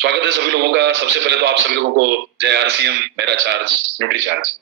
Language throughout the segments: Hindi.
स्वागत है सभी लोगों का। सबसे पहले तो आप सभी लोगों को जय आरसीएम, मेरा चार्ज, न्यूट्री चार्ज।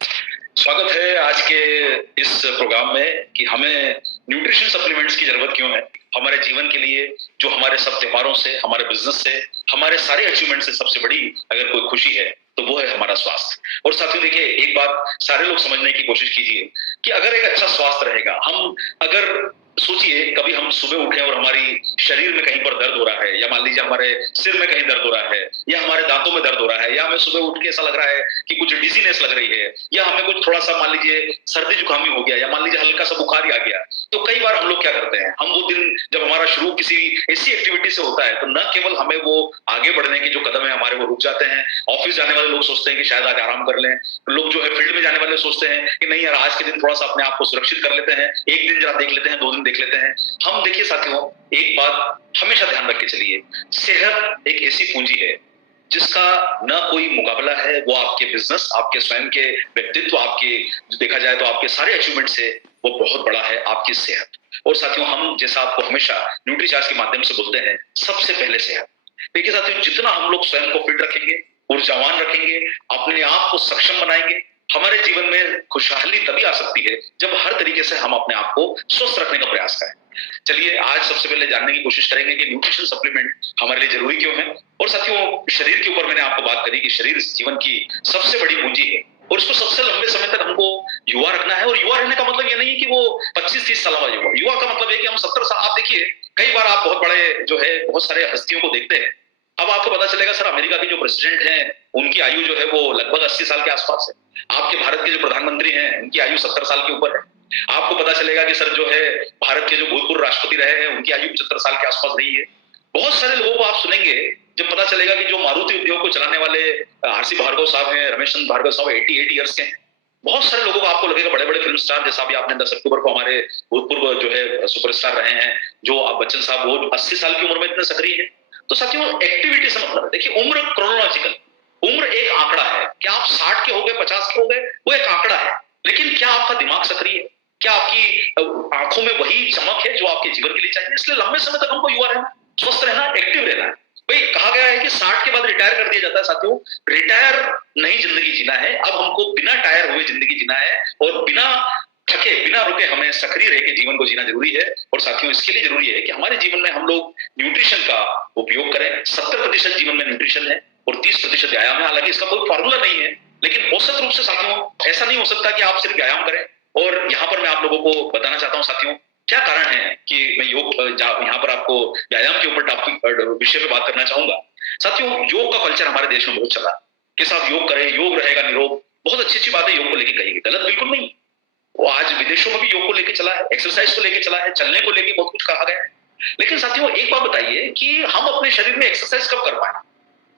स्वागत है आज के इस प्रोग्राम में कि हमें न्यूट्रिशन सप्लीमेंट्स की जरूरत क्यों है हमारे जीवन के लिए। जो हमारे सब त्योहारों से, हमारे बिजनेस से, हमारे सारे अचीवमेंट से सबसे बड़ी अगर कोई खुशी है तो वो है हमारा स्वास्थ्य। और साथियों देखिए, एक बात सारे लोग समझने की कोशिश कीजिए कि अगर एक अच्छा स्वास्थ्य रहेगा, हम अगर सोचिए कभी हम सुबह उठे और हमारी शरीर में कहीं पर दर्द हो रहा है, या मान लीजिए हमारे सिर में कहीं दर्द हो रहा है, या हमारे दांतों में दर्द हो रहा है, या हमें सुबह उठ के ऐसा लग रहा है कि कुछ डिजीनेस लग रही है, या हमें कुछ थोड़ा सा मान लीजिए सर्दी जुकामी हो गया, या मान लीजिए हल्का सा बुखार ही आ गया, तो कई बार हम लोग क्या करते हैं, हम वो दिन जब हमारा शुरू किसी ऐसी एक्टिविटी से होता है तो न केवल हमें वो आगे बढ़ने के जो कदम है हमारे वो रुक जाते हैं। ऑफिस जाने वाले लोग सोचते हैं कि शायद आज आराम कर लें, लोग जो है फील्ड में जाने वाले सोचते हैं कि नहीं यार आज के दिन थोड़ा सा अपने आप को सुरक्षित कर लेते हैं, एक दिन जरा देख लेते हैं, 2 दिन देख लेते हैं। हम देखिए साथियों, एक बात हमेशा ध्यान रख के चलिए, सेहत एक ऐसी पूंजी है जिसका न कोई मुकाबला है। वो आपके बिजनेस, आपके स्वयं के व्यक्तित्व, आपके देखा जाए तो आपके सारे अचीवमेंट से वो बहुत बड़ा है, आपकी सेहत। और साथियों, हम जैसा आपको हमेशा न्यूट्री चार्ज के माध्यम से बोलते हैं, सबसे पहले सेहत। देखिए साथियों, जितना हम लोग स्वयं को फिट रखेंगे, ऊर्जावान रखेंगे, अपने आप को सक्षम बनाएंगे, हमारे जीवन में खुशहाली तभी आ सकती है जब हर तरीके से हम अपने आप को स्वस्थ रखने का प्रयास करें। चलिए आज सबसे पहले जानने की कोशिश करेंगे कि न्यूट्रिशन सप्लीमेंट हमारे लिए जरूरी क्यों है। और साथियों, शरीर के ऊपर मैंने आपको बात करी कि शरीर जीवन की सबसे बड़ी पूंजी है और उसको सबसे लंबे समय तक हमको युवा रखना है। और युवा रहने का मतलब ये नहीं है कि वो 25-30 साल का युवा, युवा का मतलब है कि हम 70 साल। आप देखिए, कई बार आप बहुत बड़े जो है बहुत सारे हस्तियों को देखते हैं, अब आपको पता चलेगा सर अमेरिका के जो प्रेसिडेंट हैं उनकी आयु जो है वो लगभग 80 साल के आसपास है। आपके भारत के जो प्रधानमंत्री हैं उनकी आयु 70 साल के ऊपर है। आपको पता चलेगा कि सर जो है भारत के जो भूतपूर्व राष्ट्रपति रहे हैं उनकी आयु 75 साल के आसपास रही है। बहुत सारे लोगों को आप सुनेंगे, जब पता चलेगा कि जो मारुति उद्योग को चलाने वाले आरसी भार्गव साहब हैं, रमेश चंद्र भार्गव साहब 88 ईयर्स के हैं। बहुत सारे लोगों को आपको लगेगा, बड़े बड़े फिल्म स्टार, जैसा भी आपने 10 अक्टूबर को हमारे भूतपूर्व जो है सुपरस्टार रहे हैं जो बच्चन साहब, वो 80 साल की उम्र में इतने सक्रिय है। तो साथियों, एक्टिविटी से मतलब देखिए, उम्र क्रोनोलॉजिकल, उम्र एक आंकड़ा है। क्या आप 60 के हो गए, 50 के हो गए, वो एक आंकड़ा है, लेकिन क्या आपका दिमाग सक्रिय है? क्या आपकी आंखों में वही चमक है जो आपके जीवन के लिए चाहिए? इसलिए लंबे समय तक हमको युवा रहना, स्वस्थ रहना, एक्टिव रहना है। भाई कहा गया है कि 60 के बाद रिटायर कर दिया जाता है। साथियों, रिटायर नहीं जिंदगी जीना है, अब हमको बिना टायर हुए जिंदगी जीना है और बिना थके, बिना रुके हमें सक्रिय रह के जीवन को जीना जरूरी है। और साथियों, इसके लिए जरूरी है कि हमारे जीवन में हम लोग न्यूट्रिशन का उपयोग करें। 70% जीवन में न्यूट्रिशन है और 30% व्यायाम है। हालांकि इसका कोई फॉर्मूला नहीं है, लेकिन औसत रूप से साथियों ऐसा नहीं हो सकता कि आप सिर्फ व्यायाम करें। और यहाँ पर मैं आप लोगों को बताना चाहता हूँ साथियों, क्या कारण है कि मैं योग यहाँ पर आपको व्यायाम के ऊपर टॉपिक विषय पे बात करना चाहूंगा। साथियों, योग का कल्चर हमारे देश में बहुत चला कि साहब योग करें, योग रहेगा निरोग। बहुत अच्छी अच्छी बातें योग को लेकर कही गई, गलत बिल्कुल नहीं। वो आज विदेशों में भी योग को लेकर चला है, एक्सरसाइज को लेकर चला है, चलने को लेकर बहुत कुछ कहा गया है। लेकिन साथियों एक बात बताइए कि हम अपने शरीर में एक्सरसाइज कब कर पाए?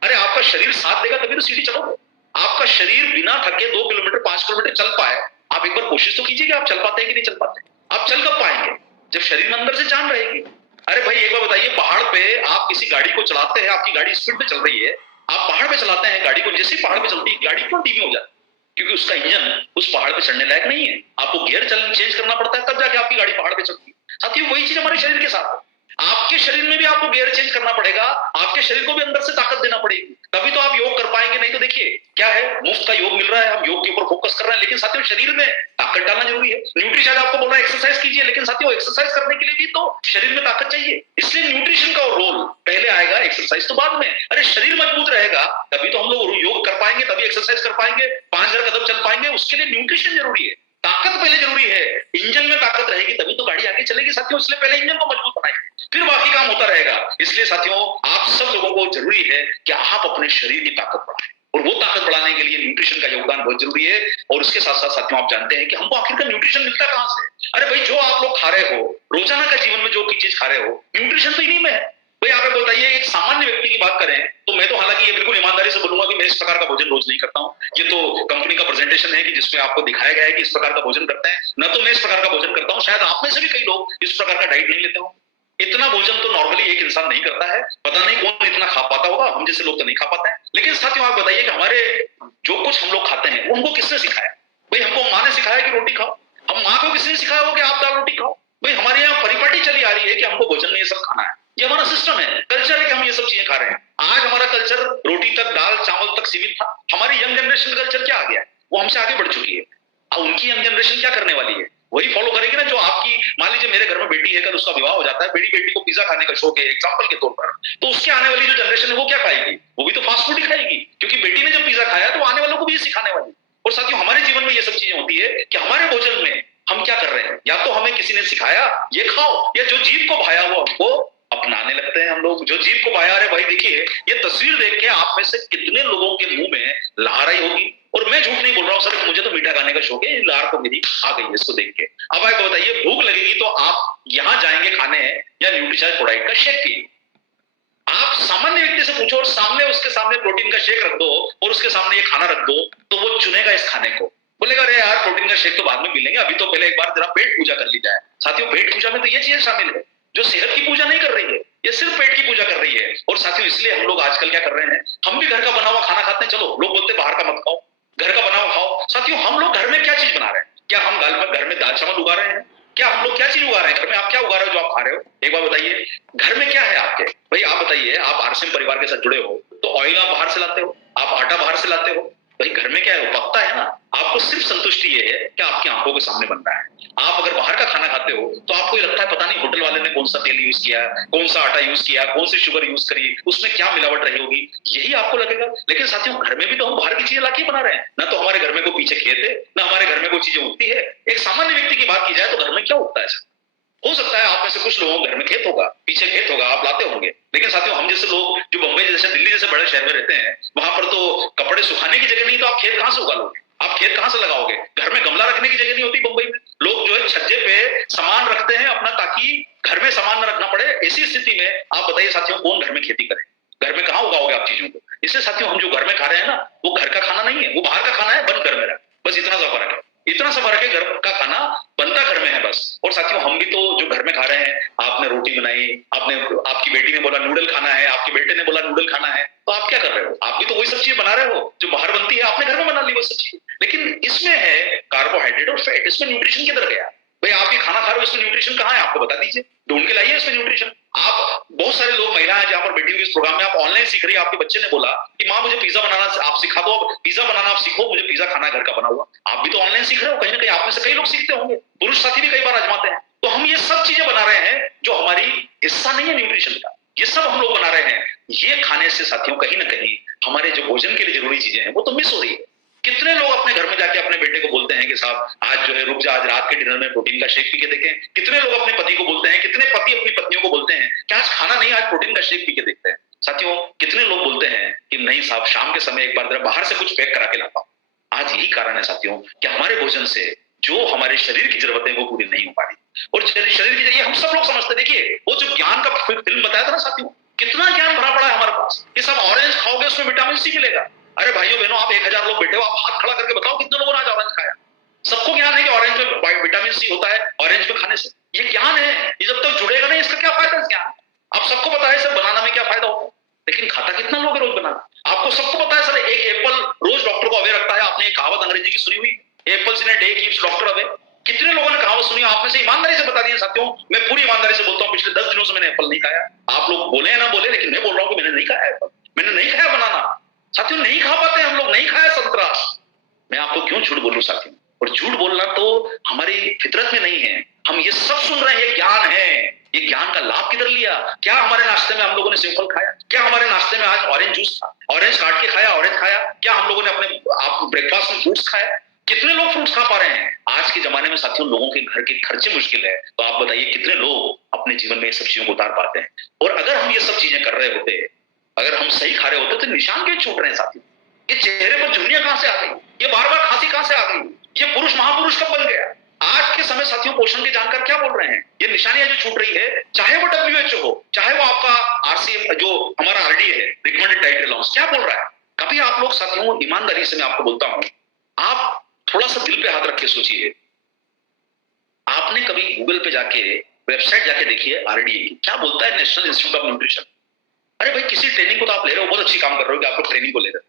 अरे आपका शरीर साथ देगा तभी तो सीढ़ी चलोगे। आपका शरीर बिना थके 2 किलोमीटर 5 किलोमीटर चल पाए, आप एक बार कोशिश तो कीजिए कि आप चल पाते हैं कि नहीं चल पाते। आप चल कब पाएंगे? जब शरीर में अंदर से जान रहेगी। अरे भाई एक बार बताइए, पहाड़ पे आप किसी गाड़ी को चलाते हैं, आपकी गाड़ी स्पीड पे चल रही है, आप पहाड़ पे चलाते हैं गाड़ी को, जैसे ही पहाड़ पे चलती है गाड़ी क्यों धीमी हो जाती है? क्योंकि उसका इंजन उस पहाड़ पे चढ़ने लायक नहीं है। आपको गियर चेंज करना पड़ता है, तब जाके आपकी गाड़ी पहाड़ पे चलती है। साथियों वही चीज हमारे शरीर के साथ है। आपके शरीर में भी आपको गियर चेंज करना पड़ेगा, आपके शरीर को भी अंदर से ताकत देना पड़ेगी, तभी तो आप योग कर पाएंगे। नहीं तो देखिए क्या है, मुफ्त का योग मिल रहा है, हम योग के ऊपर फोकस कर रहे हैं, लेकिन साथियों शरीर में ताकत डालना जरूरी है। न्यूट्रिशन आपको बोल रहा है एक्सरसाइज कीजिए, लेकिन साथियों एक्सरसाइज करने के लिए भी तो शरीर में ताकत चाहिए। इसलिए न्यूट्रिशन का रोल पहले आएगा, एक्सरसाइज तो बाद में। अरे शरीर मजबूत रहेगा तभी तो हम लोग योग कर पाएंगे, तभी एक्सरसाइज कर पाएंगे, 5000 कदम चल पाएंगे। उसके लिए न्यूट्रिशन जरूरी है, ताकत पहले जरूरी है। इंजन में ताकत रहेगी तभी तो गाड़ी आगे चलेगी साथियों, इसलिए पहले इंजन को मजबूत बनाएंगे, फिर बाकी काम होता रहेगा। इसलिए साथियों आप सब लोगों को जरूरी है कि आप अपने शरीर की ताकत बढ़ाएं, और वो ताकत बढ़ाने के लिए न्यूट्रिशन का योगदान बहुत जरूरी है। और उसके साथ साथ साथियों आप जानते हैं कि हमको आखिरकार न्यूट्रिशन मिलता कहां से? अरे भाई जो आप लोग खा रहे हो, रोजाना का जीवन में जो चीज खा रहे हो, न्यूट्रिशन तो इन्हीं में है। भाई आप बताइए, एक सामान्य व्यक्ति की बात करें तो मैं तो हालांकि ये बिल्कुल ईमानदारी से बोलूंगा कि मैं इस प्रकार का भोजन रोज नहीं करता हूँ। ये तो कंपनी का प्रेजेंटेशन है कि जिसमें आपको दिखाया गया है कि इस प्रकार का भोजन करते हैं, न तो मैं इस प्रकार का भोजन करता हूँ। शायद आप में से भी कई लोग इस प्रकार का डाइट नहीं लेते हो। इतना भोजन तो नॉर्मली एक इंसान नहीं करता है, पता नहीं कौन इतना खा पाता होगा, हम जैसे लोग तो नहीं खा पाते हैं। लेकिन साथियों आप बताइए कि हमारे जो कुछ हम लोग खाते हैं उनको किसने सिखाया? भाई हमको माँ ने सिखाया कि रोटी खाओ, हम माँ को किसने सिखाया हो कि आप दाल रोटी खाओ? भाई हमारे यहाँ परिपाटी चली आ रही है कि हमको भोजन में ये सब खाना है। ये हमारा सिस्टम है, कल्चर है कि हम ये सब चीजें खा रहे हैं। आज हमारा कल्चर रोटी तक, दाल चावल तक सीमित था। हमारी यंग जनरेशन का कल्चर क्या आ गया है, वो हमसे आगे बढ़ चुकी है। अब उनकी यंग जनरेशन क्या करने वाली है, वही फॉलो करेगी ना जो आपकी। मान लीजिए मेरे घर में बेटी है, कल उसका विवाह हो जाता है, मेरी बेटी को पिज्जा खाने का शौक है एग्जांपल के तौर पर, तो उसके आने वाली जो जनरेशन है वो क्या खाएगी, वो भी तो फास्ट फूड ही खाएगी, क्योंकि बेटी ने जब पिज्जा खाया तो आने वालों को भी ये सिखाने वाली। और साथियों हमारे जीवन में ये सब चीजें होती है कि हमारे भोजन में हम क्या कर रहे हैं, या तो हमें किसी ने सिखाया ये खाओ, या जो जीभ को भाया वो हमको अपनाने लगते हैं हम लोग। जो जीभ को भाया, अरे भाई देखिए ये तस्वीर देख के आप में से कितने लोगों के मुंह में लहर आई होगी। और मैं झूठ नहीं बोल रहा हूँ सर, मुझे तो मीठा खाने का शौक है, लहर तो मेरी आ गई है इसको देख के। अब आपको बताइए भूख लगेगी तो आप यहाँ जाएंगे खाने या न्यूट्रीचार्ज प्रोडाइट का शेक पिए। आप सामान्य व्यक्ति से पूछो और सामने उसके सामने प्रोटीन का शेक रख दो और उसके सामने ये खाना रख दो, तो वो चुनेगा इस खाने को, बोलेगा अरे यार प्रोटीन का शेक तो बाद में पी लेंगे, अभी तो पहले एक बार जरा पेट पूजा कर ली जाए। साथियों पेट पूजा में तो ये चीजें शामिल है जो सेहत की पूजा नहीं कर रही है, ये सिर्फ पेट की पूजा कर रही है। और साथियों इसलिए हम लोग आजकल क्या कर रहे हैं, हम भी घर का बना हुआ खाना खाते हैं। चलो लोग बोलते हैं बाहर का मत खाओ, घर का बना हुआ खाओ। साथियों हम लोग घर में क्या चीज बना रहे हैं, क्या हम घर में दाल चावल उगा रहे हैं, क्या हम लोग क्या चीज उगा रहे हैं घर में, आप क्या उगा रहे हो जो आप खा रहे हो, एक बार बताइए। घर में क्या है आपके, भाई आप बताइए, आप आरसीएम परिवार के साथ जुड़े हो तो ऑयल आप बाहर से लाते हो, आप आटा बाहर से लाते हो, भाई घर में क्या है, वो पकता है ना। आपको सिर्फ संतुष्टि ये है कि आपकी आंखों के सामने बन रहा है। आप अगर बाहर का खाना खाते हो तो आपको ये लगता है पता नहीं होटल वाले ने कौन सा तेल यूज किया, कौन सा आटा यूज किया, कौन सी शुगर यूज करी, उसमें क्या मिलावट रही होगी, यही आपको लगेगा। लेकिन साथियों घर में भी तो हम बाहर की चीजें लाके बना रहे हैं ना, तो हमारे घर में कोई पीछे खेत है ना, हमारे घर में कोई चीजें उगती है। एक सामान्य व्यक्ति की बात की जाए तो घर में क्या उगता है, हो सकता है आप में से कुछ लोगों के घर में खेत होगा, पीछे खेत होगा, आप लाते होंगे। लेकिन साथियों हम जैसे लोग जो बंबई जैसे, दिल्ली जैसे बड़े शहर में रहते हैं, वहां पर तो कपड़े सुखाने की जगह नहीं, तो आप खेत कहां से उगा लोगे, आप खेत कहां से लगाओगे। घर में गमला रखने की जगह नहीं होती बंबई में, लोग जो है छज्जे पे सामान रखते हैं अपना, ताकि घर में सामान न रखना पड़े। ऐसी स्थिति में आप बताइए साथियों कौन घर में खेती करे, घर में कहां उगाओगे आप चीजों को। इसलिए साथियों हम जो घर में खा रहे हैं ना, वो घर का खाना नहीं है, वो बाहर का खाना है, बंद घर में रहा, बस इतना सा फर्क है। इतना सा फर्क है, घर का खाना बनता घर में है बस। और साथियों हम भी तो जो घर में खा रहे हैं, आपने रोटी बनाई, आपने, आपकी बेटी ने बोला नूडल खाना है, आपके बेटे ने बोला नूडल खाना है, तो आप क्या कर रहे हो, आप भी तो वही सब चीज बना रहे हो जो बाहर बनती है, आपने घर में बना ली वो सब चीज। लेकिन इसमें है कार्बोहाइड्रेट और फैट, इसमें न्यूट्रिशन किधर गया भाई। आप ये खाना खा रहे हो, इसमें न्यूट्रिशन कहाँ है, आपको बता दीजिए, ढूंढ के लाइए इसमें न्यूट्रिशन। आप बहुत सारे लोग, महिलाएं जहां पर बैठी हुई इस प्रोग्राम में, आप ऑनलाइन सीख रही है, आपके बच्चे ने बोला कि माँ मुझे पिज्जा बनाना आप सिखा दो, अब पिज्जा बनाना आप सीखो, मुझे पिज्जा खाना घर का बना हुआ। आप भी तो ऑनलाइन सीख रहे हो, कहीं ना कहीं आप में से कई लोग सीखते होंगे, पुरुष साथी भी कई बार आजमाते हैं। तो हम ये सब चीजें बना रहे हैं जो हमारी हिस्सा नहीं है न्यूट्रिशन का, ये सब हम लोग बना रहे हैं। ये खाने से साथियों कहीं ना कहीं हमारे जो भोजन के लिए जरूरी चीजें हैं वो तो मिस हो रही है। कितने लोग अपने घर में जाके अपने बेटे को बोलते हैं कि साहब आज जो है रुक जा, आज रात के डिनर में प्रोटीन का शेक पी के देखें। कितने लोग अपने पति को बोलते हैं, कितने पति अपनी पत्नियों को बोलते हैं कि आज खाना नहीं, आज प्रोटीन का शेक पी के देखते हैं। साथियों कितने लोग बोलते हैं कि नहीं साहब शाम के समय एक बार जरा बाहर से कुछ पैक करा के लाता हूं। आज यही कारण है साथियों कि हमारे भोजन से जो हमारे शरीर की जरूरतें वो पूरी नहीं हो पा रही। और शरीर की जरूरत हम सब लोग समझते, देखिए वो जो ज्ञान का फिल्म बताया था ना साथियों, कितना ज्ञान भरा पड़ा है हमारे पास कि सब ऑरेंज खाओगे उसमें विटामिन सी मिलेगा। अरे भाइयों बहनों, आप 1000 लोग बैठे हो, आप हाथ खड़ा करके बताओ कितने लोगों ने आज ऑरेंज खाया। सबको ज्ञान है कि ऑरेंज में विटामिन सी होता है, ऑरेंज में खाने से, ये ज्ञान है। ये जब तक जुड़ेगा नहीं इसका क्या फायदा, ज्ञान आप सबको पता है सर बनाना में क्या फायदा होता है, लेकिन खाता कितना लोग है रोज बनाना। आपको सबको पता है सर एक एप्पल रोज डॉक्टर को अवे रखता है। आपने एक कहावत अंग्रेजी की सुनी हुई, apples in a day keeps doctor away. कितने लोगों ने कहावत सुनी, आप में से ईमानदारी से बता दिए साथियों। मैं पूरी ईमानदारी से बोलता हूँ पिछले 10 दिनों से मैंने एप्पल नहीं खाया। आप लोग बोले ना बोले, लेकिन मैं बोल रहा हूँ कि मैंने नहीं खाया एप्पल, मैंने नहीं खाया बनाना। साथियों नहीं खा पाते हम लोग, नहीं खाया संतरा। मैं आपको क्यों झूठ बोलूं साथियों, और झूठ बोलना तो हमारी फितरत में नहीं है। हम ये सब सुन रहे हैं, ये ज्ञान है, ये ज्ञान का लाभ किधर लिया। क्या हमारे नाश्ते में हम लोगों ने सिंपल खाया, क्या हमारे नाश्ते में आज ऑरेंज जूस था, ऑरेंज काट के खाया, ऑरेंज खाया, क्या हम लोगों ने अपने आप ब्रेकफास्ट में फ्रूट्स खाया। कितने लोग फ्रूट्स खा पा रहे हैं आज के जमाने में साथियों। लोगों के घर के खर्चे मुश्किल है, तो आप बताइए कितने लोग अपने जीवन में ये सब चीजों को उतार पाते हैं। और अगर हम ये सब चीजें कर रहे होते, अगर हम सही खा रहे होते तो निशान क्यों छूट रहे हैं साथियों। ये चेहरे पर झुर्रियां कहां से आ गई, ये बार बार खांसी कहां से आ गई, ये पुरुष महापुरुष कब बन गया। आज के समय साथियों पोषण के जानकार क्या बोल रहे हैं, ये निशानियां जो छूट रही है, चाहे वो WHO हो, चाहे वो आपका RCM जो हमारा RDA है, रिकमेंडेड डाइटरी अलाउंस, क्या बोल रहा है। कभी आप लोग साथियों ईमानदारी से मैं आपको बोलता हूं, आप थोड़ा सा दिल पे हाथ रख के सोचिए, आपने कभी गूगल पे जाके वेबसाइट जाके देखिए RDA की क्या बोलता है, नेशनल इंस्टीट्यूट ऑफ न्यूट्रिशन। अरे भाई किसी ट्रेनिंग को तो आप ले रहे हो, बहुत अच्छी काम कर रहे हो कि आप लोग ट्रेनिंग को ले रहे हो,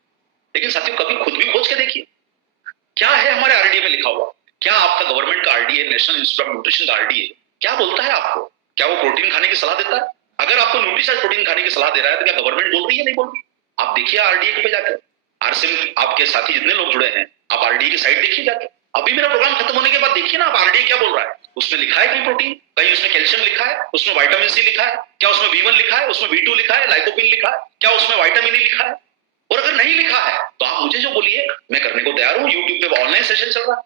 लेकिन साथियों कभी खुद भी खोज के देखिए क्या है हमारे RDA में लिखा हुआ। क्या आपका गवर्नमेंट का RDA, national institute of nutrition का RDA क्या बोलता है आपको, क्या वो प्रोटीन खाने की सलाह देता है। अगर आपको न्यूट्रीचार्ज प्रोटीन खाने की सलाह दे रहा है तो क्या गवर्नमेंट बोल रही है, नहीं बोल रही? आप देखिए आरडीए पे जाकर, आरसीएम आपके साथी जितने लोग जुड़े हैं, आप आरडीए की साइट देखिए जाकर। अभी मेरा प्रोग्राम खत्म होने के बाद देखिए ना आप आरडीए क्या बोल रहा है। उसमें लिखा है कहीं प्रोटीन, कहीं उसमें कैल्शियम लिखा है, उसमें विटामिन सी लिखा है, क्या उसमें B1 लिखा है, उसमें B2 लिखा है, लाइकोपिन लिखा है, क्या उसमें विटामिन ई लिखा है? और अगर नहीं लिखा है तो आप मुझे जो बोलिए, मैं करने को तैयार हूं। यूट्यूब पे ऑनलाइन सेशन चल रहा है,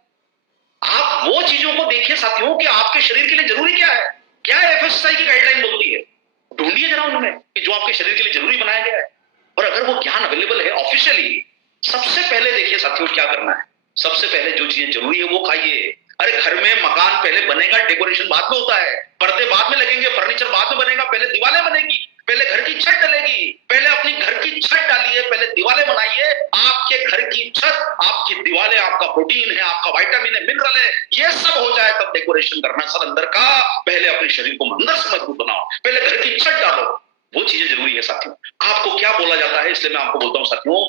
आप वो चीजों को देखिए साथियों कि आपके शरीर के लिए जरूरी क्या है, क्या एफएसएसआई की गाइडलाइन बोलती है, ढूंढिए जरा उनमें कि जो आपके शरीर के लिए जरूरी बनाया गया है। और अगर वो ज्ञान अवेलेबल है ऑफिशियली, सबसे पहले देखिए साथियों क्या करना है। सबसे पहले जो चीजें जरूरी है वो खाइए। अरे घर में मकान पहले बनेगा, डेकोरेशन बाद में होता है, पर्दे बाद में लगेंगे, फर्नीचर बाद में बनेगा, पहले दीवारें बनेगी, पहले घर की छत डलेगी। पहले अपनी घर की छत डालिए, पहले दीवारें बनाइए। आपके घर की छत, आपकी दीवारें, आपका प्रोटीन है, आपका विटामिन है, मिनरल है, ये सब हो जाए तब डेकोरेशन करना सर अंदर का। पहले अपने शरीर को अंदर से मजबूत बनाओ, पहले घर की छत डालो। वो चीजें जरूरी है साथियों। आपको क्या बोला जाता है, इसलिए मैं आपको बोलता हूं साथियों,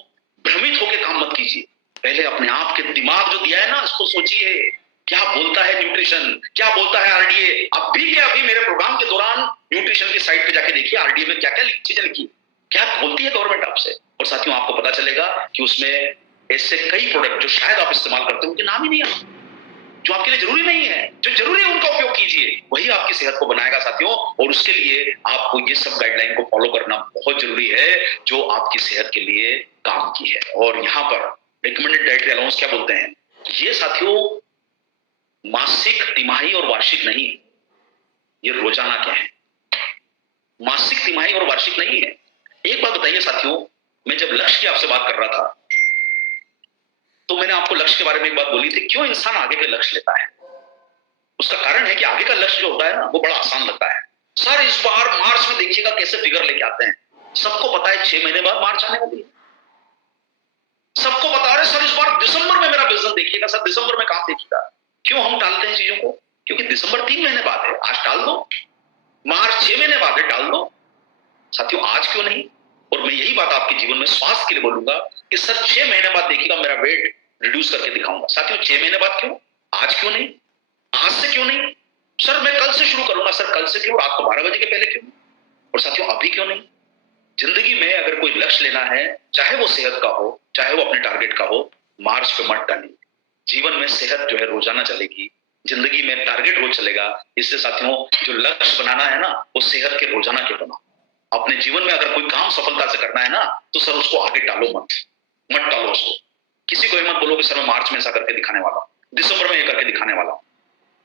भ्रमित होकर काम मत कीजिए। पहले अपने आप के दिमाग जो दिया है ना, इसको सोचिए क्या बोलता है न्यूट्रिशन, क्या बोलता है आरडीए। अभी के अभी मेरे प्रोग्राम के दौरान न्यूट्रिशन की साइट पे जाके देखिए आरडीए में क्या क्या चीजें लिखी, क्या बोलती है गवर्नमेंट आपसे। और साथियों आपको पता चलेगा कि उसमें ऐसे कई प्रोडक्ट जो शायद आप इस्तेमाल करते हो उनके नाम ही नहीं आते, जो आपके लिए जरूरी नहीं है। जो जरूरी है उनका उपयोग कीजिए, वही आपकी सेहत को बनाएगा साथियों। और उसके लिए आपको ये सब गाइडलाइन को फॉलो करना बहुत जरूरी है जो आपकी सेहत के लिए काम की है। और यहाँ पर रिकमेंडेड डाइटरी अलाउंस क्या बोलते हैं, ये साथियों मासिक, तिमाही और वार्षिक नहीं, ये रोजाना क्या है। मासिक, तिमाही और वार्षिक नहीं है। एक बात बताइए साथियों, मैं जब लक्ष्य की आपसे बात कर रहा था तो मैंने आपको लक्ष्य के बारे में एक बात बोली थी, क्यों इंसान आगे के लक्ष्य लेता है। उसका कारण है कि आगे का लक्ष्य जो होता है ना वो बड़ा आसान लगता है। सर इस बार मार्च में देखिएगा कैसे फिगर लेके आते हैं, सबको पता है 6 महीने बाद मार्च आने वाली है। सबको बता रहे सर इस बार दिसंबर में मेरा बिजनेस देखिएगा, सर दिसंबर में काम देखिएगा। क्यों हम टालते हैं चीजों को, क्योंकि दिसंबर 3 महीने बाद है, आज टाल दो। मार्च 6 महीने बाद है, टाल दो। साथियों आज क्यों नहीं। और मैं यही बात आपके जीवन में स्वास्थ्य के लिए बोलूंगा कि सर 6 महीने बाद देखिएगा मेरा वेट रिड्यूस करके दिखाऊंगा। साथियों 6 महीने बाद क्यों, आज क्यों नहीं, आज से क्यों नहीं। सर मैं कल से शुरू करूंगा, सर कल से क्यों, रात को 12 बजे के पहले क्यों। और साथियों अभी क्यों नहीं। जिंदगी में अगर कोई लक्ष्य लेना है, चाहे वो सेहत का हो, चाहे वो अपने टारगेट का हो, मार्च पे मत डालिए। जीवन में सेहत जो है रोजाना चलेगी, जिंदगी में टारगेट रोज चलेगा। इससे साथियों जो लक्ष्य बनाना है ना वो सेहत के रोजाना के बनाओ। अपने जीवन में अगर कोई काम सफलता से करना है ना तो सर उसको आगे टालो मत, मत टालो उसको। किसी को मत बोलो कि सर मैं मार्च में ऐसा करके दिखाने वाला हूं, दिसंबर में ये करके दिखाने वाला हूं।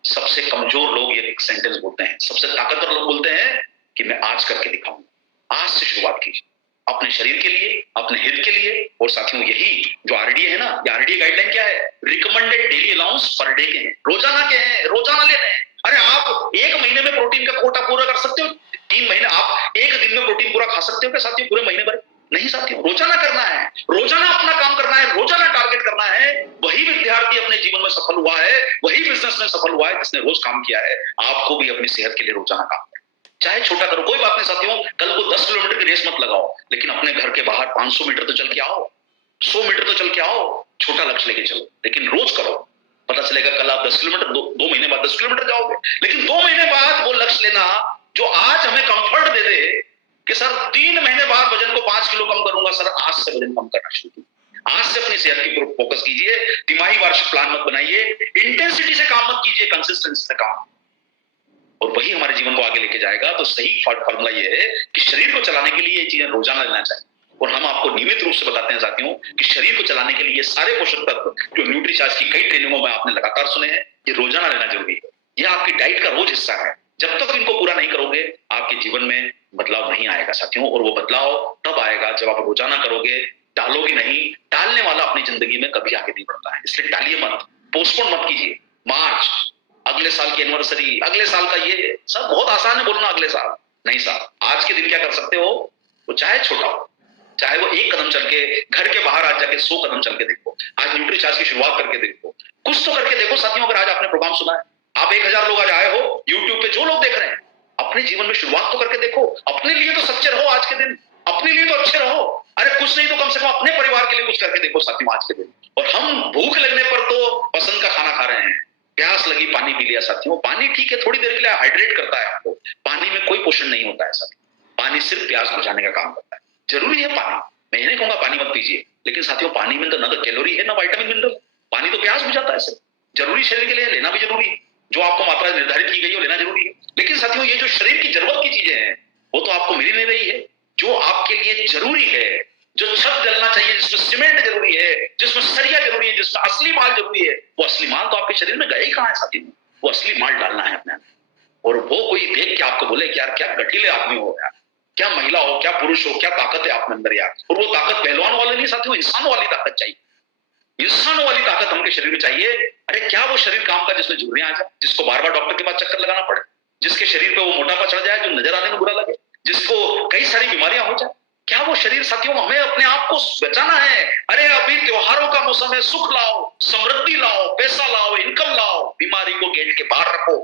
सबसे कमजोर लोग ये सेंटेंस बोलते हैं, सबसे ताकतवर लोग बोलते हैं कि मैं आज करके दिखाऊंगा। आज से शुरुआत कीजिए अपने शरीर के लिए, अपने हित के लिए। और साथियों यही जो आरडीए है ना, ये आरडीए गाइडलाइन क्या है, recommended daily allowance per day के हैं, रोजाना के हैं, रोजाना लेने हैं। अरे आप एक महीने में प्रोटीन का कोटा पूरा कर सकते हो, 3 महीने आप एक दिन में प्रोटीन पूरा खा सकते हो क्या साथियों, पूरे महीने भर नहीं साथियों। रोजाना करना है, रोजाना अपना काम करना है, रोजाना टारगेट करना है। वही विद्यार्थी अपने जीवन में सफल हुआ है, वही बिजनेस में सफल हुआ है जिसने रोज काम किया है। आपको भी अपनी सेहत के लिए रोजाना काम करना, चाहे छोटा करो कोई बात नहीं साथियों। कल को 10 किलोमीटर की रेस मत लगाओ, लेकिन अपने घर के बाहर 500 मीटर तो चल के आओ, 100 मीटर तो चल के आओ। छोटा लक्ष्य लेके चलो, लेकिन रोज करो। पता चलेगा कल आप 10 किलोमीटर, 2 महीने बाद 10 किलोमीटर जाओगे। लेकिन 2 महीने बाद वो लक्ष्य लेना जो आज हमें कंफर्ट दे दे कि सर 3 महीने बाद वजन को 5 किलो कम करूंगा, सर आज से वजन कम करना शुरू कीजिए। आज से अपनी सेहत की फोकस कीजिए। तिमाही वार्षिक प्लान मत बनाइए, इंटेंसिटी से काम मत कीजिए, कंसिस्टेंसी से काम। और वही हमारे जीवन को आगे लेके जाएगा। तो सही फॉर्मूला ये है कि शरीर को चलाने के लिए ये चीजें रोजाना लेना चाहिए। और हम आपको नियमित रूप से बताते हैं साथियों कि शरीर को चलाने के लिए ये सारे पोषक तत्व जो न्यूट्रीचार्ज की कई ट्रेनिंगों में आपने लगातार सुने हैं, ये रोजाना लेना जरूरी है। ये आपकी डाइट का रोज हिस्सा है। जब तक इनको पूरा नहीं करोगे आपके जीवन में बदलाव नहीं आएगा साथियों। और वो बदलाव तब आएगा जब आप रोजाना करोगे, टालोगे नहीं। टालने वाला अपनी जिंदगी में कभी आगे नहीं बढ़ता है, इसलिए टालिए मत, पोस्टपोन मत कीजिए। मार्च, अगले साल की एनिवर्सरी, अगले साल का ये सब बहुत आसान है बोलना, अगले साल नहीं साहब। आज के दिन क्या कर सकते हो, वो चाहे छोटा हो, चाहे वो 1 कदम चल के घर के बाहर आज जाके 100 कदम चल के देखो। आज न्यूट्रीचार्ज की शुरुआत करके देखो, कुछ तो करके देखो साथियों। अगर आज आपने प्रोग्राम सुना है, आप 1000 लोग आज आए हो यूट्यूब पे, जो लोग देख रहे हैं, अपने जीवन में शुरुआत तो करके देखो। अपने लिए तो सच्चे रहो आज के दिन, अपने लिए तो अच्छे रहो। अरे कुछ नहीं तो कम से कम अपने परिवार के लिए कुछ करके देखो साथियों आज के दिन। और हम भूख लगने पर तो पसंद का खाना खा रहे हैं, प्यास लगी पानी पी लिया साथियों। पानी ठीक है थोड़ी देर के लिए हाइड्रेट करता है आपको, पानी में कोई पोषण नहीं होता है साथियों। पानी सिर्फ प्यास बुझाने का काम करता है। जरूरी है पानी, मैं नहीं कहूंगा पानी मत पीजिए, लेकिन साथियों पानी में तो ना तो कैलोरी है ना विटामिन मिनरल। पानी तो प्यास बुझाता है, सिर्फ जरूरी शरीर के लिए लेना भी जरूरी है, जो आपको मात्रा निर्धारित की गई है लेना जरूरी है। लेकिन साथियों ये जो शरीर की जरूरत की चीजें हैं वो तो आपको मिल ही नहीं रही है। जो आपके लिए जरूरी है, जो छत जलना चाहिए, जिसमें सीमेंट जरूरी है, जिसमें सरिया जरूरी है, जिसमें असली माल जरूरी है, वो असली माल तो आपके शरीर में गया ही कहां है साथी? वो असली माल डालना है अपने अंदर। और वो कोई देख के आपको बोले कि यार क्या गठीले आदमी हो यार, क्या महिला हो, क्या पुरुष हो, क्या ताकत है आपके अंदर यार। और वो ताकत पहलवान वाले नहीं साथियों, इंसान वाली ताकत चाहिए। इंसान वाली ताकत हमके शरीर में चाहिए। अरे क्या वो शरीर काम का जिसमें झुर्रियां आ जाए, जिसको बार बार डॉक्टर के पास चक्कर लगाना पड़े, जिसके शरीर पे वो मोटापा चढ़ जाए जो नजर आने में बुरा लगे, जिसको कई सारी बीमारियां हो जाए। क्या वो शरीर साथियों, हमें अपने आप को बचाना है। अरे अभी त्योहारों का मौसम है, सुख लाओ, समृद्धि लाओ, पैसा लाओ, इनकम लाओ। बीमारी को गेट के बाहर रखो,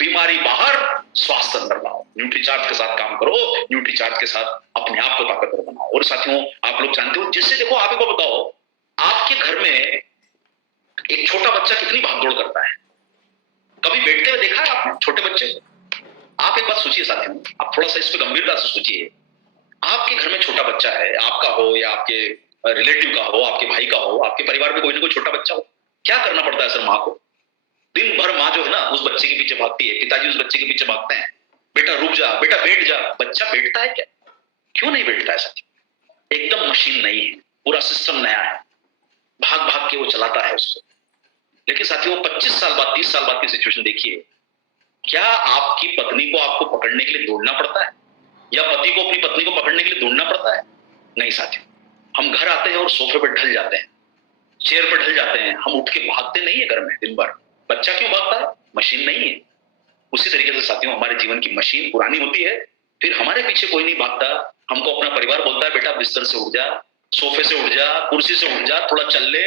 बीमारी बाहर, स्वास्थ्य अंदर लाओ। न्यूट्रीचार्ज के साथ काम करो, न्यूट्रीचार्ज के साथ अपने आप को ताकतवर बनाओ। और साथियों आप लोग जानते हो, जिससे देखो आप को बताओ, आपके घर में एक छोटा बच्चा कितनी भागदौड़ करता है। कभी बैठते हुए देखा है आपने छोटे बच्चे को? आप एक बात सोचिए साथियों, आप थोड़ा सा इस पर गंभीरता से सोचिए। आपके घर में छोटा बच्चा है, आपका हो या आपके रिलेटिव का हो, आपके भाई का हो, आपके परिवार में कोई ना कोई छोटा बच्चा हो, क्या करना पड़ता है सर माँ को? दिन भर माँ जो है ना उस बच्चे के पीछे भागती है, पिताजी उस बच्चे के पीछे भागते हैं, बेटा रुक जा, बेटा बैठ जा। बच्चा बैठता है क्या? क्यों नहीं बैठता है साथी? एकदम मशीन नहीं है, पूरा सिस्टम नया है, भाग भाग के वो चलाता है उसको। लेकिन साथियों 25 साल बाद, 30 साल बाद की सिचुएशन देखिए, क्या आपकी पत्नी को आपको पकड़ने के लिए दौड़ना पड़ता है, या पति को अपनी पत्नी को पकड़ने के लिए दौड़ना पड़ता है? नहीं साथियों, हम घर आते हैं और सोफे पर ढल जाते हैं, चेयर पर ढल जाते हैं, हम उठ के भागते नहीं है घर में दिन भर। बच्चा क्यों भागता है? मशीन नहीं है। उसी तरीके से साथियों हमारे जीवन की मशीन पुरानी होती है, फिर हमारे पीछे कोई नहीं भागता। हमको अपना परिवार बोलता है बेटा बिस्तर से उठ जा, सोफे से उठ जा, कुर्सी से उठ जा, थोड़ा चल ले।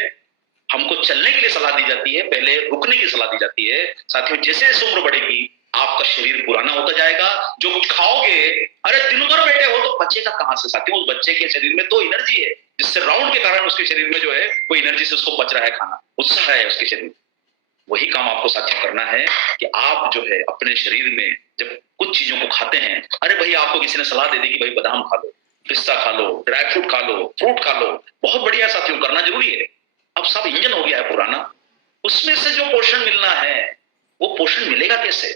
हमको चलने के लिए सलाह दी जाती है, पहले रुकने की सलाह दी जाती है। साथियों जैसे जैसे उम्र बढ़ेगी आपका शरीर पुराना होता जाएगा। जो कुछ खाओगे, अरे दिन भर बैठे हो तो बचेगा कहां से साथियों? उस बच्चे के शरीर में तो एनर्जी है, जिससे राउंड के कारण उसके शरीर में जो है वो एनर्जी से उसको बच रहा है, खाना, उत्साह है उसके शरीर। वही काम आपको साथियों करना है कि आप जो है अपने शरीर में जब कुछ चीजों को खाते हैं, अरे भाई आपको किसी ने सलाह दे दी कि भाई बादाम खा लो, पिस्ता खा लो, ड्राई फ्रूट खा लो, फ्रूट खा लो, बहुत बढ़िया साथियों, करना जरूरी है। अब सब इंजन हो गया है पुराना, उसमें से जो पोषण मिलना है वो पोषण मिलेगा कैसे?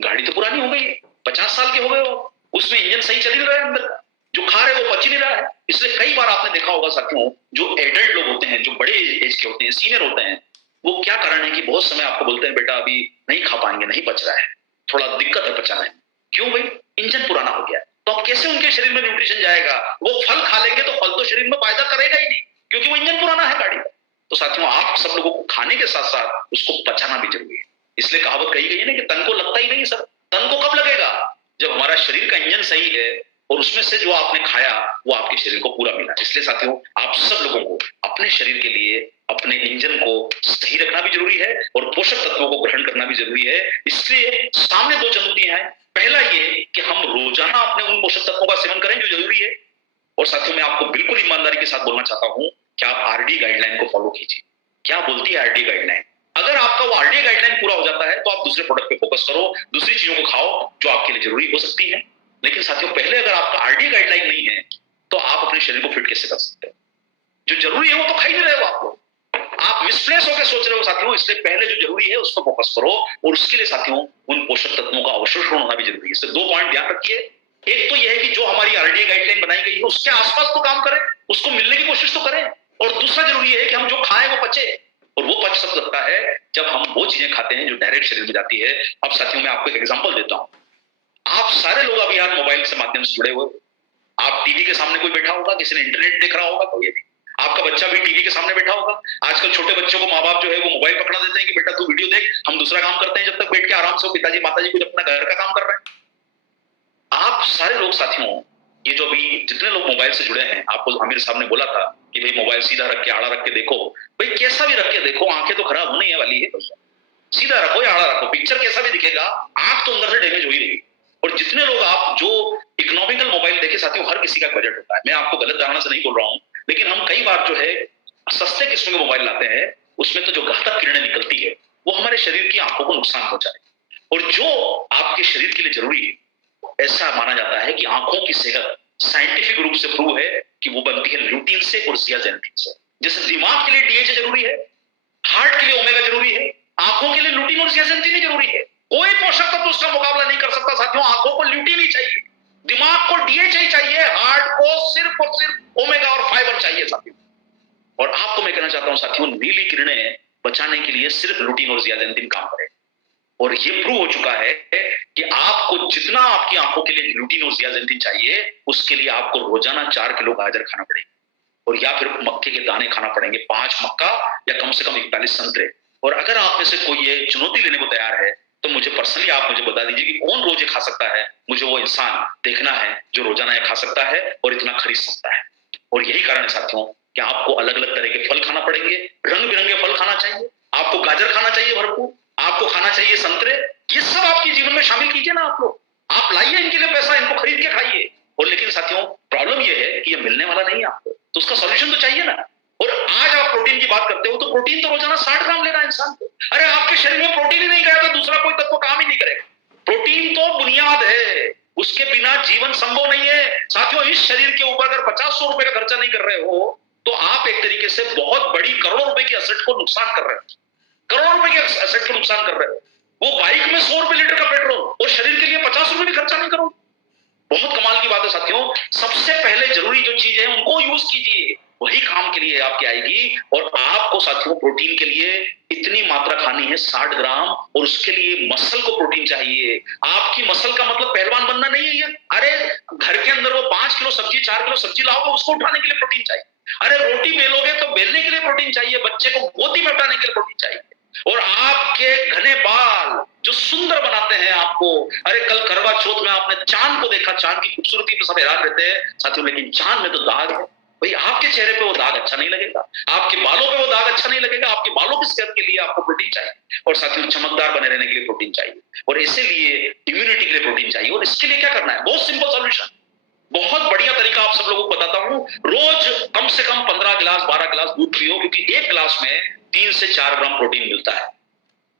गाड़ी तो पुरानी हो गई, 50 साल के हो गए हो, उसमें इंजन सही चल ही रहा है, अंदर जो खा रहे हो वो पच ही नहीं रहा है। इसलिए कई बार आपने देखा होगा साथियों, जो एडल्ट लोग होते हैं, जो बड़े एज के होते हैं, सीनियर होते हैं, वो क्या कारण है कि बहुत समय आपको बोलते हैं बेटा अभी नहीं खा पाएंगे, नहीं पच रहा है, थोड़ा दिक्कत है पचाने में। क्यों भाई? इंजन पुराना हो गया है। तो अब कैसे उनके शरीर में न्यूट्रिशन जाएगा? वो फल खा लेंगे तो फल तो शरीर में फायदा करेगा ही नहीं, क्योंकि वो इंजन पुराना है गाड़ी का। तो साथियों आप सब लोगों को खाने के साथ साथ उसको पचाना भी जरूरी है। इसलिए कहावत कही गई है ना कि तन को लगता ही नहीं सर। तन को कब लगेगा? जब हमारा शरीर का इंजन सही है और उसमें से जो आपने खाया वो आपके शरीर को पूरा मिला। इसलिए साथियों आप सब लोगों को अपने शरीर के लिए अपने इंजन को सही रखना भी जरूरी है और पोषक तत्वों को ग्रहण करना भी जरूरी है। इसलिए सामने दो चुनौतियां हैं। पहला ये कि हम रोजाना अपने उन पोषक तत्वों का सेवन करें जो जरूरी है। और साथियों मैं आपको बिल्कुल ईमानदारी के साथ बोलना चाहता हूं कि आप आरडी गाइडलाइन को फॉलो कीजिए। क्या बोलती है आरडी गाइडलाइन? अगर आपका वो आरडी गाइडलाइन पूरा हो जाता है तो आप दूसरे प्रोडक्ट पे फोकस करो, दूसरी चीजों को खाओ जो आपके लिए जरूरी हो सकती है। लेकिन साथियों पहले अगर आपका आरडी गाइडलाइन नहीं है तो आप अपने शरीर को फिट कैसे कर सकते हैं? जो जरूरी है वो तो खा ही नहीं रहे हो आप लोग, आप मिसप्लेस होकर सोच रहे हो साथियों। इसलिए पहले जो जरूरी है उस पर फोकस करो और उसके लिए साथियों उन पोषक तत्वों का अवशोषण होना भी जरूरी है। इससे दो पॉइंट ध्यान रखिए। एक तो यह है कि जो हमारी आरडी गाइडलाइन बनाई गई है उसके आसपास तो काम करें, उसको मिलने की कोशिश तो करें। और दूसरा जरूरी है कि हम जो खाएं वो पचे, और वो पच सब सकता है जब हम वो चीजें खाते हैं जो डायरेक्ट शरीर में जाती है। अब साथियों मैं आपको एक एग्जांपल देता हूं। आप सारे लोग अभी यार मोबाइल से माध्यम से जुड़े हुए, आप टीवी के सामने कोई बैठा होगा, किसी ने इंटरनेट देख रहा होगा, कोई भी आपका बच्चा भी टीवी के सामने बैठा होगा। आजकल छोटे बच्चों को माँ बाप जो है वो मोबाइल पकड़ा देते हैं कि बेटा तू वीडियो देख, हम दूसरा काम करते हैं, जब तक बैठ के आराम से पिताजी माताजी कुछ अपना घर का काम कर रहे हैं। आप सारे लोग साथियों, ये जो अभी जितने लोग मोबाइल से जुड़े हैं, आपको आमिर साहब ने बोला था कि भाई मोबाइल सीधा रख के आड़ा रख के देखो। भाई कैसा भी रख के देखो, आंखें तो खराब होने वाली है, सीधा रखो या आड़ा रखो, पिक्चर कैसा भी दिखेगा, आंख तो अंदर से डैमेज हो ही रही। और जितने लोग आप जो इकोनॉमिकल मोबाइल देखे साथियों, हर किसी का बजट होता है, मैं आपको गलत धारणा से नहीं बोल रहा हूं, लेकिन हम कई बार जो है सस्ते किस्म के मोबाइल लाते हैं, उसमें तो जो घातक किरणें निकलती है वो हमारे शरीर की आंखों को नुकसान पहुंचाए। और जो आपके शरीर के लिए जरूरी है, ऐसा माना जाता है कि आंखों की सेहत साइंटिफिक रूप से प्रूव है कि वो बनती है ल्यूटीन से और जियाजेंथिन से। जैसे दिमाग के लिए डीएचए जरूरी है, हार्ट के लिए ओमेगा जरूरी है, आंखों के लिए ल्यूटीन और जियाजेंथिन ही जरूरी है। कोई पोषक तत्व उसका मुकाबला नहीं कर सकता साथियों। आंखों को ल्यूटीन ही चाहिए, दिमाग को डीएचए ही चाहिए, हार्ट को सिर्फ और सिर्फ ओमेगा और फाइबर चाहिए साथियों। और आपको मैं कहना चाहता हूं साथियों, नीली किरणें बचाने के लिए सिर्फ ल्यूटीन और जियाजेंथिन काम करे। और ये प्रूव हो चुका है कि आपको जितना आपकी आंखों के लिए ल्यूटीन और जियाजेंथिन चाहिए, उसके लिए आपको रोजाना 4 किलो गाजर खाना पड़ेगा, और या फिर मक्के के दाने खाना पड़ेंगे, 5 मक्का या कम से कम 41 संतरे। और अगर आप में से कोई ये चुनौती लेने को तैयार है तो मुझे पर्सनली आप मुझे बता दीजिए कि कौन रोज ये खा सकता है। मुझे वो इंसान देखना है जो रोजाना ये खा सकता है और इतना खरीद सकता है। और यही कारण है साथियों कि आपको अलग अलग तरह के फल खाना पड़ेंगे, रंग बिरंगे फल खाना चाहिए, आपको गाजर खाना चाहिए भरपूर, आपको खाना चाहिए संतरे। ये सब आपके जीवन में शामिल कीजिए ना आप लोग। आप लाइए इनके लिए पैसा, इनको खरीद के खाइए। और लेकिन साथियों प्रॉब्लम ये है कि ये मिलने वाला नहीं है आपको, तो उसका सॉल्यूशन तो चाहिए ना। और आज आप प्रोटीन की बात करते हो तो प्रोटीन तो रोजाना 60 ग्राम लेना है इंसान को। अरे आपके शरीर में प्रोटीन ही नहीं गया तो दूसरा कोई तत्व काम ही नहीं करेगा। प्रोटीन तो बुनियाद है, उसके बिना जीवन संभव नहीं है साथियों। इस शरीर के ऊपर अगर 50-100 रुपए का खर्चा नहीं कर रहे हो तो आप एक तरीके से बहुत बड़ी करोड़ों रुपए की एसेट को नुकसान कर रहे हो, करोड़ों रुपए के एसेट को नुकसान कर रहे हो। वो बाइक में 100 रुपए लीटर का पेट्रोल और शरीर के लिए 50 रुपए भी खर्चा नहीं करो। बहुत कमाल की बात है साथियों। सबसे पहले जरूरी जो चीज है उनको यूज कीजिए, वही काम के लिए आपके आएगी। और आपको साथियों प्रोटीन के लिए इतनी मात्रा खानी है 60 ग्राम, और उसके लिए मसल को प्रोटीन चाहिए। आपकी मसल का मतलब पहलवान बनना नहीं है ये। अरे घर के अंदर वो 5 किलो सब्जी 4 किलो सब्जी लाओगे, उसको उठाने के लिए प्रोटीन चाहिए। अरे रोटी बेलोगे तो बेलने के लिए प्रोटीन चाहिए, बच्चे को गोदी में उठाने के लिए प्रोटीन चाहिए। और आपके घने बाल जो सुंदर बनाते हैं आपको, अरे कल करवा चौथ में आपने चांद को देखा, चांद की खूबसूरती पे सब हैरान रहते हैं साथियों, लेकिन चांद में तो दाग है भाई। आपके चेहरे पे वो दाग अच्छा नहीं लगेगा, आपके बालों पे वो दाग अच्छा नहीं लगेगा। आपके बालों की सेहत के लिए आपको प्रोटीन चाहिए, और साथियों चमकदार बने रहने के लिए प्रोटीन चाहिए, और इसीलिए इम्यूनिटी के लिए प्रोटीन चाहिए। और इसके लिए क्या करना है, बहुत सिंपल सॉल्यूशन, बहुत बढ़िया तरीका आप सब लोगों को बताता हूं। रोज कम से कम 15 गिलास 12 गिलास दूध पियो, क्योंकि एक गिलास में 3 से 4 ग्राम प्रोटीन मिलता है।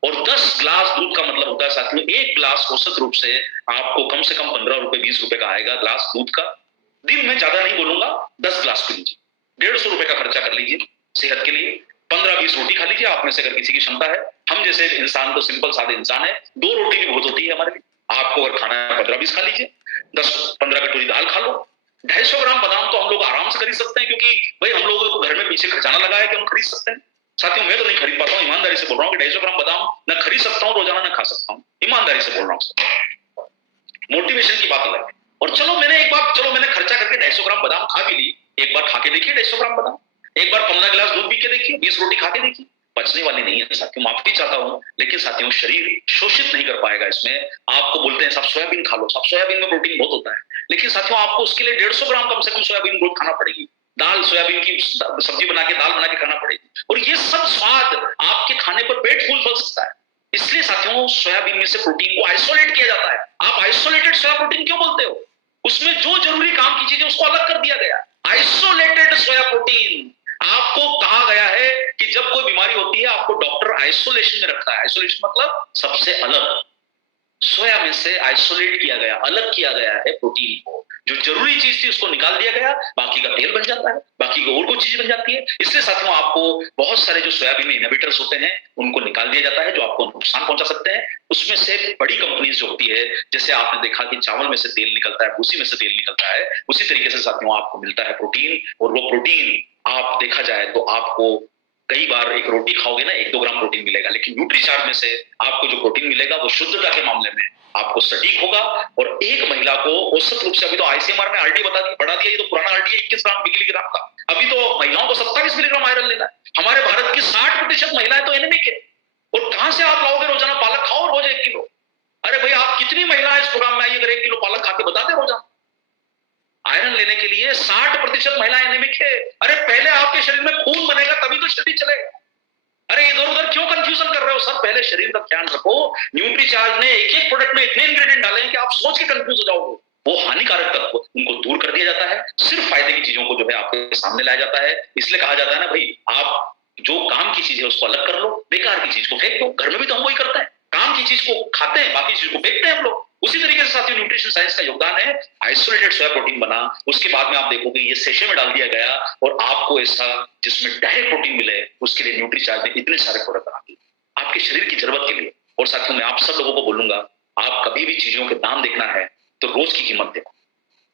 और 10 गिलास दूध का मतलब होता है साथियों, एक गिलास औसत रूप से आपको कम से कम 15 रुपए 20 रुपए का आएगा गिलास दूध का। दिन में ज्यादा नहीं बोलूंगा, 10 गिलास पी लीजिए, 150 रुपए का खर्चा कर लीजिए सेहत के लिए। 15-20 रोटी खा लीजिए आप में से अगर किसी की क्षमता है। हम जैसे इंसान तो सिंपल सादे इंसान है, 2 रोटी भी बहुत होती है हमारे लिए। आपको अगर खाना है 15-20 खा लीजिए, 10-15 कटोरी दाल खा लो, 250 ग्राम बादाम तो हम लोग आराम से खरीद सकते हैं, क्योंकि भाई हम लोगों को घर में पीछे खजाना लगा है कि हम खरीद सकते हैं। साथियों मैं तो नहीं खरीद पाता हूं, ईमानदारी से बोल रहा हूं कि 250 ग्राम बादाम ना खरीद सकता हूं रोजाना, ना खा सकता हूं, ईमानदारी से बोल रहा हूं। मोटिवेशन की बात अलग है। और चलो मैंने खर्चा करके 250 ग्राम बादाम खा भी ली, एक बार खा के देखिए 250 ग्राम बादाम, एक बार 15 गिलास दूध पी के देखिए, 20 रोटी खा के देखिए, पचने वाली नहीं है साथियों। माफी चाहता हूं, लेकिन साथियों शरीर शोषित नहीं कर पाएगा इसमें। आपको बोलते हैं सब सोयाबीन खा लो, सब सोयाबीन में प्रोटीन बहुत होता है, लेकिन साथियों आपको उसके लिए 150 ग्राम कम से कम सोयाबीन रोज खाना पड़ेगी। दाल सोयाबीन की सब्जी बना के दाल बना के खाना पड़ेगी, और ये सब स्वाद आपके खाने पर पेट फूल सकता है। इसलिए साथियों सोयाबीन में से प्रोटीन को आइसोलेट किया जाता है। आप आइसोलेटेड सोया प्रोटीन क्यों बोलते हो? उसमें जो जरूरी काम की चीजें उसको अलग कर दिया गया। Isolated soya protein. आपको कहा गया है कि जब कोई बीमारी होती है आपको डॉक्टर आइसोलेशन में रखता है। आइसोलेशन मतलब सबसे अलग। सोया में से आइसोलेट किया गया, अलग किया गया है प्रोटीन को। जो जरूरी चीज थी उसको निकाल दिया गया, बाकी का तेल बन जाता है, बाकी की और कोई चीज बन जाती है। इसलिए साथियों आपको बहुत सारे जो सोयाबीन में इनहिबिटर्स होते हैं उनको निकाल दिया जाता है, जो आपको नुकसान पहुंचा सकते हैं। उसमें से बड़ी कंपनीज जो होती है, जैसे आपने देखा कि चावल में से तेल निकलता है, भूसी में से तेल निकलता है, उसी तरीके से साथियों आपको मिलता है प्रोटीन। और वो प्रोटीन आप देखा जाए तो आपको कई बार एक रोटी खाओगे ना 1-2 ग्राम प्रोटीन मिलेगा, लेकिन न्यूट्रीचार्ज में से आपको जो प्रोटीन मिलेगा वो शुद्धता के मामले में आपको सटीक होगा। और एक महिला को औसत रूप से, अभी तो आईसीएमआर ने आरटी बढ़ा दिया, ये तो पुराना आरटी है 21 ग्राम मिलीग्राम का, अभी तो महिलाओं को 27 मिलीग्राम आयरन लेना है। हमारे भारत की 60% महिलाएं तो एनीमिक है, और कहां से आप लाओगे? रोजाना पालक खाओ रोज 1 किलो। अरे भाई आप कितनी महिलाएं इस प्रोग्राम में आई, अगर 1 किलो पालक खा के बता दे रोजाना। आयरन लेने के लिए 60% महिलाएं एनीमिक है। अरे पहले आपके शरीर में खून बनेगा तभी तो शरीर चलेगा। अरे इधर उधर क्यों कंफ्यूजन कर रहे हो? सर पहले शरीर का ख्याल रखो। न्यूट्रीचार्ज ने एक प्रोडक्ट में इतने इंग्रेडिएंट डाले हैं कि आप सोच के कंफ्यूज हो जाओगे। वो हानिकारक तत्व उनको दूर कर दिया जाता है, सिर्फ फायदे की चीजों को जो है आपके सामने लाया जाता है। इसलिए कहा जाता है ना भाई, आप जो काम की चीज है उसको अलग कर लो, बेकार की चीज को फेंक दो। घर में भी तो हम वही करते हैं, काम की चीज को खाते हैं, बाकी चीज को फेंकते हैं हम लोग। उसी तरीके से साथियों न्यूट्रिशन साइंस का योगदान है। आइसोलेटेड सोया प्रोटीन बना, उसके बाद में आप देखोगे ये सेशे में डाल दिया गया और आपको ऐसा जिसमें डायरेक्ट प्रोटीन मिले, उसके लिए न्यूट्रीचार्ज ने इतने सारे प्रोडक्ट बना दिए आपके शरीर की जरूरत के लिए। और साथियों मैं आप सब लोगों को बोलूंगा, आप कभी भी चीजों के दाम देखना है तो रोज की कीमत देखो।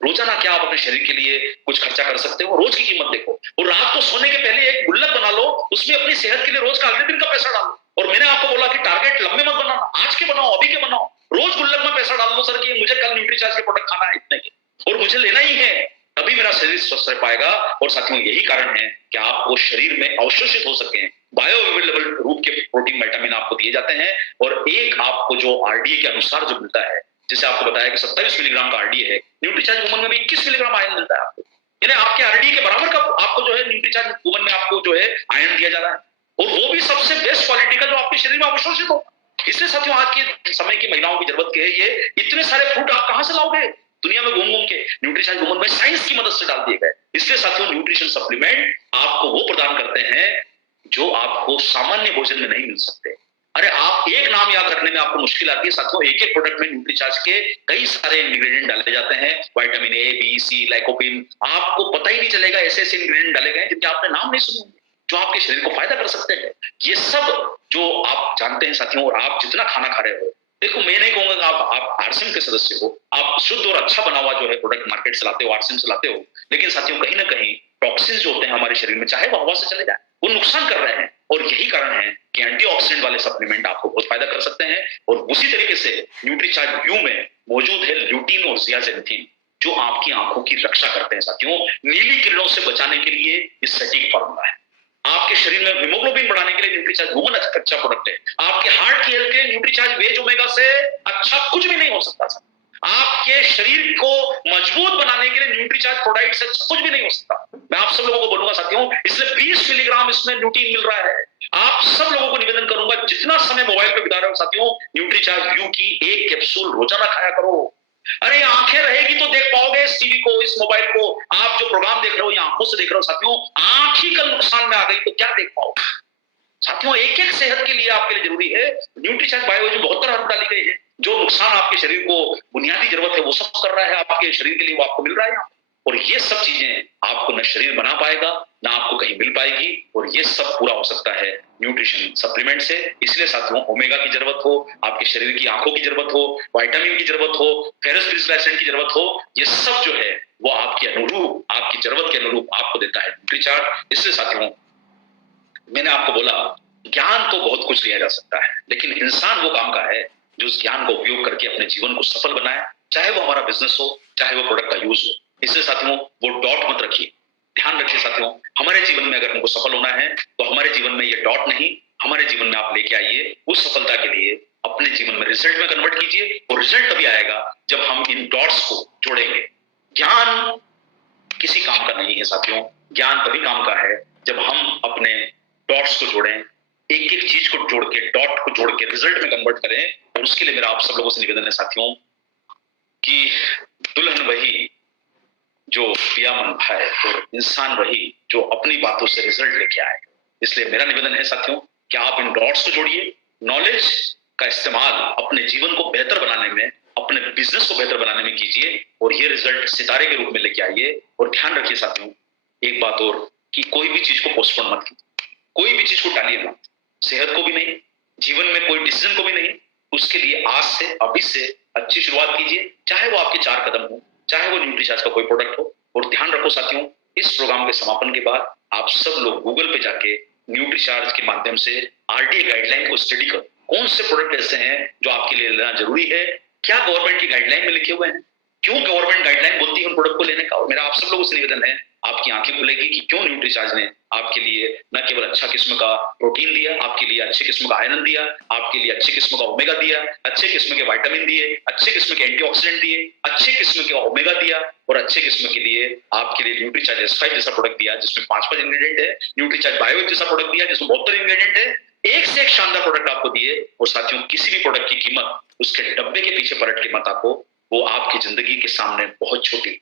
रोजाना क्या आप अपने शरीर के लिए कुछ खर्चा कर सकते हो, रोज की कीमत देखो। और रात को सोने के पहले एक गुल्लक बना लो, उसमें अपनी सेहत के लिए रोज का अगले दिन का पैसा डालो। और मैंने आपको बोला कि टारगेट लंबे मत बनाना, आज के बनाओ, अभी के बनाओ। रोज गुल्लक में पैसा डाल लो सर कि मुझे कल न्यूट्रीचार्ज के प्रोडक्ट खाना है इतने के, और मुझे लेना ही है, तभी मेरा शरीर स्वस्थ रह पाएगा। और साथियों यही कारण है कि आपको शरीर में अवशोषित हो सके बायो अवेलेबल रूप के प्रोटीन विटामिन आपको दिए जाते हैं। और एक आपको जो आरडीए के अनुसार जो मिलता है, जैसे आपको बताया कि 27 मिलीग्राम का आरडीए है, न्यूट्रीचार्ज वुमन में भी 21 मिलीग्राम आयरन मिलता है आपको। यानी आपके आरडीए के बराबर का आपको जो है न्यूट्रीचार्ज वुमन में आपको जो है आयरन दिया जा रहा है, और वो भी सबसे बेस्ट क्वालिटी का जो आपके शरीर में अवशोषित हो। इसलिए साथियों आज के समय की महिलाओं की जरूरत के है ये इतने सारे फ्रूट आप कहां से लाओगे दुनिया में घूम घूम के, न्यूट्रिशन वुमन में साइंस की मदद से डाल दिए गए। इसलिए साथियों न्यूट्रिशन सप्लीमेंट आपको वो प्रदान करते हैं जो आपको सामान्य भोजन में नहीं मिल सकते। अरे आप एक नाम याद रखने में आपको मुश्किल आती है साथियों, एक एक प्रोडक्ट में न्यूट्रीचार्ज के कई सारे इंग्रेडिएंट डाले जाते हैं, vitamin A B C lycopene, आपको पता ही नहीं चलेगा ऐसे ऐसे इंग्रेडिएंट डाले गए जिनके आपने नाम नहीं सुने, जो आपके शरीर को फायदा कर सकते हैं। ये सब जो आप जानते हैं साथियों, और आप जितना खाना खा रहे हो, देखो मैं नहीं कहूंगा कि आप आरसीएम के सदस्य हो, आप शुद्ध और अच्छा बना हुआ जो है प्रोडक्ट मार्केट से लाते हो, आरसीएम से लाते हो, लेकिन साथियों कहीं ना कहीं टॉक्सिन्स जो होते हैं हमारे शरीर में, चाहे वो हवा से चले जाए, वो नुकसान कर रहे हैं। और यही कारण है कि एंटीऑक्सीडेंट वाले सप्लीमेंट आपको बहुत फायदा कर सकते हैं। और उसी तरीके से न्यूट्रीचार्ज यू में मौजूद है ल्यूटीन और जियाजेंथिन, जो आपकी आंखों की रक्षा करते हैं साथियों, नीली किरणों से बचाने के लिए ये सटीक फॉर्मूला है। आपके शरीर में हीमोग्लोबिन बढ़ाने के लिए न्यूट्रीचार्ज वुमन अच्छा प्रोडक्ट है। आपके हार्ट की हेल्थ के लिए न्यूट्रीचार्ज वेज ओमेगा से अच्छा कुछ भी नहीं हो सकता सर। आपके शरीर को मजबूत बनाने के लिए न्यूट्रीचार्ज प्रोडक्ट से कुछ भी नहीं हो सकता। मैं आप सब लोगों को बोलूंगा साथियों, इसलिए 20 मिलीग्राम इसमें ल्यूटीन मिल रहा है। आप सब लोगों को निवेदन करूंगा, जितना समय मोबाइल पे बिता रहे हो साथियों, न्यूट्रीचार्ज यू की एक कैप्सूल रोजाना खाया करो। अरे आंखें रहेगी तो देख पाओगे इस टीवी को, इस मोबाइल को, आप जो प्रोग्राम देख रहे हो या आंखों से देख रहे हो साथियों, आंख ही कल नुकसान में आ गई तो क्या देख पाओगे साथियों। एक एक सेहत के लिए आपके लिए जरूरी है न्यूट्रीचार्ज बायो में 72 हर्ब डाली गई है, जो नुकसान आपके शरीर को बुनियादी जरूरत है वो सब कर रहा है आपके शरीर के लिए, वो आपको मिल रहा है। और ये सब चीजें आपको न शरीर बना पाएगा ना आपको कहीं मिल पाएगी, और ये सब पूरा हो सकता है न्यूट्रिशन सप्लीमेंट से। इसलिए साथियों ओमेगा की जरूरत हो, आपके शरीर की आंखों की जरूरत हो, विटामिन की जरूरत हो, फेरस ग्लिसराइड की जरूरत हो, ये सब जो है वो आपके अनुरूप, आपकी जरूरत के अनुरूप आपको देता है न्यूट्रीचार्ज। इसलिए साथियों मैंने आपको बोला, ज्ञान तो बहुत कुछ लिया जा सकता है, लेकिन इंसान वो काम का है जो उस ज्ञान का उपयोग करके अपने जीवन को सफल बनाए, चाहे वो हमारा बिजनेस हो, चाहे वो प्रोडक्ट का यूज हो। इससे साथियों वो डॉट मत रखिए, ध्यान रखिए साथियों, हमारे जीवन में अगर हमको सफल होना है तो हमारे जीवन में ये डॉट नहीं, हमारे जीवन में आप लेके आइए उस सफलता के लिए, अपने जीवन में रिजल्ट में कन्वर्ट कीजिए। और रिजल्ट तभी आएगा जब हम इन डॉट्स को जोड़ेंगे। ज्ञान किसी काम का नहीं है साथियों, ज्ञान तभी काम का है जब हम अपने डॉट्स को जोड़ें, एक एक चीज को जोड़ के, डॉट को जोड़ के रिजल्ट में कन्वर्ट करें। और उसके लिए मेरा आप सब लोगों से निवेदन है साथियों कि दुल्हन वही जो पिया मन भाए, और इंसान वही जो अपनी बातों से रिजल्ट लेके आए। इसलिए मेरा निवेदन है साथियों कि आप इन डॉट्स को जोड़िए, नॉलेज का इस्तेमाल अपने जीवन को बेहतर बनाने में, अपने बिजनेस को बेहतर बनाने में कीजिए, और ये रिजल्ट सितारे के रूप में लेके आइए। और ध्यान रखिए साथियों एक बात और, कि कोई भी चीज को पोस्टपोन मत कीजिए, कोई भी चीज को टालिए मत, सेहत को भी नहीं, जीवन में कोई डिसीजन को भी नहीं। उसके लिए आज से, अभी से अच्छी शुरुआत कीजिए, चाहे वो आपके 4 कदम हो, चाहे वो न्यूट्रीचार्ज का कोई प्रोडक्ट हो। और ध्यान रखो साथियों, इस प्रोग्राम के समापन के बाद आप सब लोग गूगल पे जाके न्यूट्रीचार्ज के माध्यम से आरटीए गाइडलाइन को स्टडी करो, कौन से प्रोडक्ट ऐसे हैं जो आपके लिए लेना जरूरी है, क्या गवर्नमेंट की गाइडलाइन में लिखे हुए हैं, क्यों गवर्नमेंट गाइडलाइन बोलती है उन प्रोडक्ट को लेने का। और मेरा आप सब लोगों से निवेदन है, आपकी आंखें खुलेगी कि क्यों न्यूट्रीचार्ज ने आपके लिए न केवल अच्छा किस्म का प्रोटीन दिया, आपके लिए अच्छे किस्म का आयरन दिया, आपके लिए अच्छे किस्म का ओमेगा दिया, अच्छे किस्म के विटामिन दिए, अच्छे किस्म के एंटीऑक्सीडेंट दिए, अच्छे किस्म के ओमेगा दिया, और अच्छे किस्म के लिए आपके लिए न्यूट्रीचार्ज S5 जैसा प्रोडक्ट दिया जिसमें 5 इंग्रेडिएंट है, न्यूट्रीचार्ज बायो जैसा प्रोडक्ट दिया जिसमें 72 इंग्रेडिएंट है, एक से एक शानदार प्रोडक्ट आपको दिए। और साथियों किसी भी प्रोडक्ट की कीमत उसके डब्बे के पीछे पलट के मत आको, वो आपकी जिंदगी के सामने बहुत छोटी।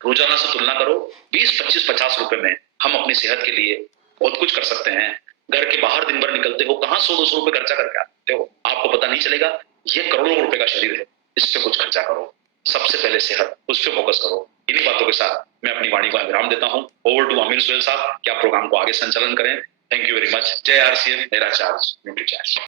रोजाना से तुलना करो, 20, 25, 50 रुपए में हम अपनी सेहत के लिए बहुत कुछ कर सकते हैं। घर के बाहर दिन भर निकलते हो, कहां 100-200 रुपए खर्चा करके आते हो, आपको पता नहीं चलेगा। ये करोड़ों रुपए का शरीर है, इस पे कुछ खर्चा करो, सबसे पहले सेहत, उस पर फोकस करो। इन्हीं बातों के साथ मैं अपनी वाणी को विराम देता हूँ। ओवर टू आमिर सुहेल साहब, क्या प्रोग्राम को आगे संचालन करें। Thank you very much. जय आरसीएम, मेरा चार्ज, न्यूट्री चार्ज।